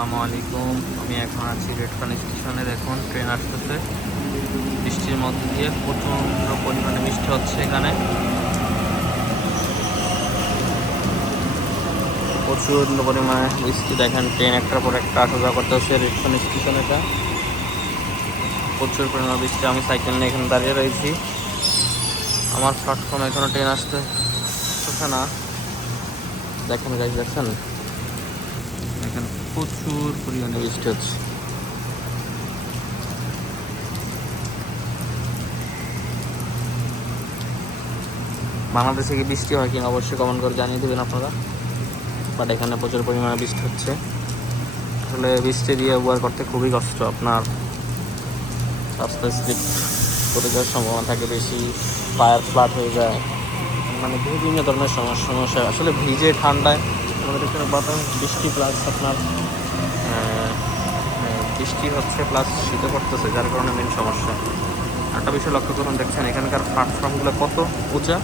আসসালামু আলাইকুম। আমি এখন আছি রেডখান স্টেশনে। দেখুন ট্রেন আসতেছে বৃষ্টির মধ্যে দিয়ে, প্রচণ্ড পরিমাণে বৃষ্টি হচ্ছে এখানে, প্রচণ্ড পরিমাণে বৃষ্টি। দেখেন ট্রেন একটার পর একটা আসা যাওয়া করতে হচ্ছে রেডখান স্টেশন। এটা প্রচুর পরিমাণে বৃষ্টি। আমি সাইকেল নিয়ে এখানে দাঁড়িয়ে রয়েছি। আমার প্ল্যাটফর্মে এখনো ট্রেন আসতেছে না। দেখেন গাইজ, দেখছেন এখানে প্রচুর পরিমাণে বৃষ্টি হচ্ছে। বাংলাদেশে কি বৃষ্টি হয় কিনা অবশ্যই কমেন্ট করে জানিয়ে দেবেন আপনারা। বাট এখানে প্রচুর পরিমাণে বৃষ্টি হচ্ছে। আসলে বৃষ্টি দিয়ে ব্যবহার করতে খুবই কষ্ট। আপনার রাস্তা স্লিপ করে যাওয়ার সম্ভাবনা থাকে বেশি, টায়ার ফ্ল্যাট হয়ে যায়, মানে বিভিন্ন ধরনের সমস্যা। আসলে ভিজে ঠান্ডায় আমাদের এখানে বাতাস, বৃষ্টি প্লাস আপনার বৃষ্টি হচ্ছে প্লাস শীতে পড়তেছে, যার কারণে মেন সমস্যা। একটা বিষয় লক্ষ্য করুন, দেখছেন এখানকার প্ল্যাটফর্মগুলো কত উঁচা।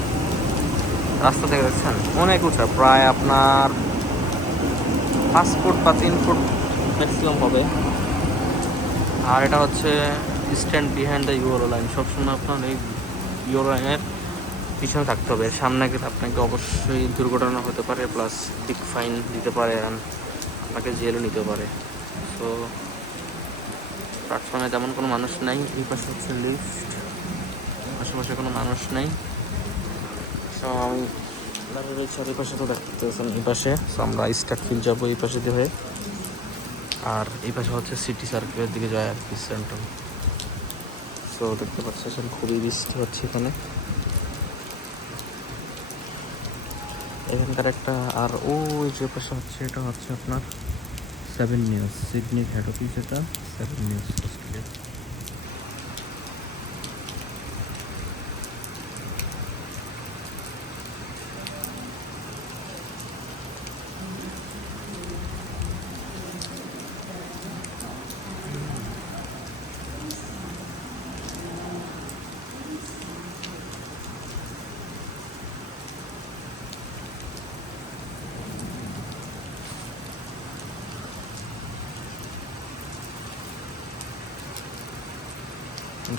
রাস্তা থেকে দেখছেন অনেক উঁচা, প্রায় আপনার 5 ফুট বা 3 ফুট ম্যাক্সিমাম হবে। আর এটা হচ্ছে stand behind the euro line. সবসময় আপনার এই ইউরো লাইনের পিছনে থাকতে হবে। সামনে গেলে আপনাকে অবশ্যই দুর্ঘটনা হতে পারে, প্লাস বিগ ফাইন দিতে পারে, আপনাকে জেলও নিতে পারে। তো প্ল্যাটফর্মে তেমন কোনো মানুষ নাই। এই পাশে হচ্ছে লিফট, আশেপাশে কোনো মানুষ নেই। সো আমি দাঁড়িয়ে রয়েছি। আর এই পাশে তো দেখতেছেন, এই পাশে আমরা স্টার্ট ফিল যাবো এই পাশে দিয়ে হয়ে। আর এই পাশে হচ্ছে সিটি সার্কেলের দিকে যায় আর কি, সেন্ট্রাল। সো দেখতে পাচ্ছেন খুবই বৃষ্টি হচ্ছে এখানে, এখানকার একটা। আর ওই যে পাশে হচ্ছে, এটা হচ্ছে আপনার 7 নিউজ, সিডনির হেড অফিস। এটা 7 নিউজ অস্ট্রেলিয়া।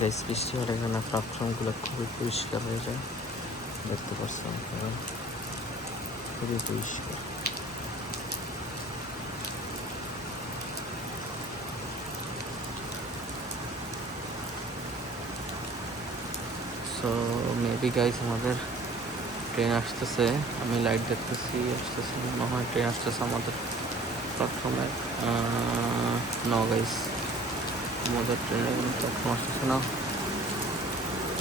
গাইস, বৃষ্টি হলে এখানে প্ল্যাটফর্মগুলো খুবই পরিষ্কার হয়ে যায়, দেখতে পাচ্ছেন আপনারা, খুবই পরিষ্কার। সো মেবি গাইস আমাদের ট্রেন আসতেছে। আমি লাইট দেখতেছি, আসতেছে মনে হয় ট্রেন আসতেছে আমাদের প্ল্যাটফর্মে। নো গাইস, আমাদের ট্রেনের কোনো প্ল্যাটফর্ম আসতেছে না।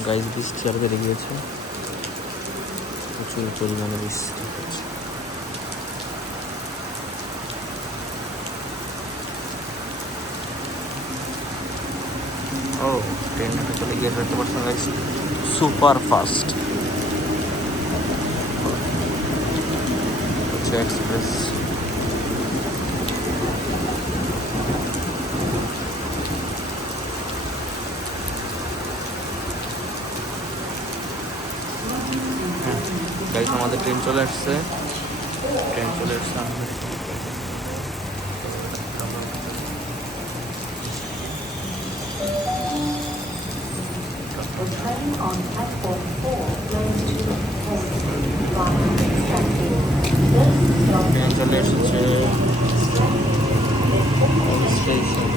গাইস, বৃষ্টি আর বেড়ে গিয়েছে, প্রচুর পরিমাণে বৃষ্টি হচ্ছে। ও, ট্রেনটা চলে গিয়েছে, দেখতে পাচ্ছেন গাইস, সুপার ফাস্ট হচ্ছে এক্সপ্রেস। গাইস, আমাদের ট্রেন চলে আসছে, ট্রেন চলে আসছে আমাদের। The train on platform 4 going to line expecting. Train চলে এসেছে স্টেশন।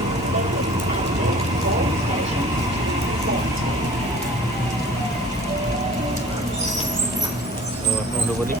তো এখন উঠে পড়ি।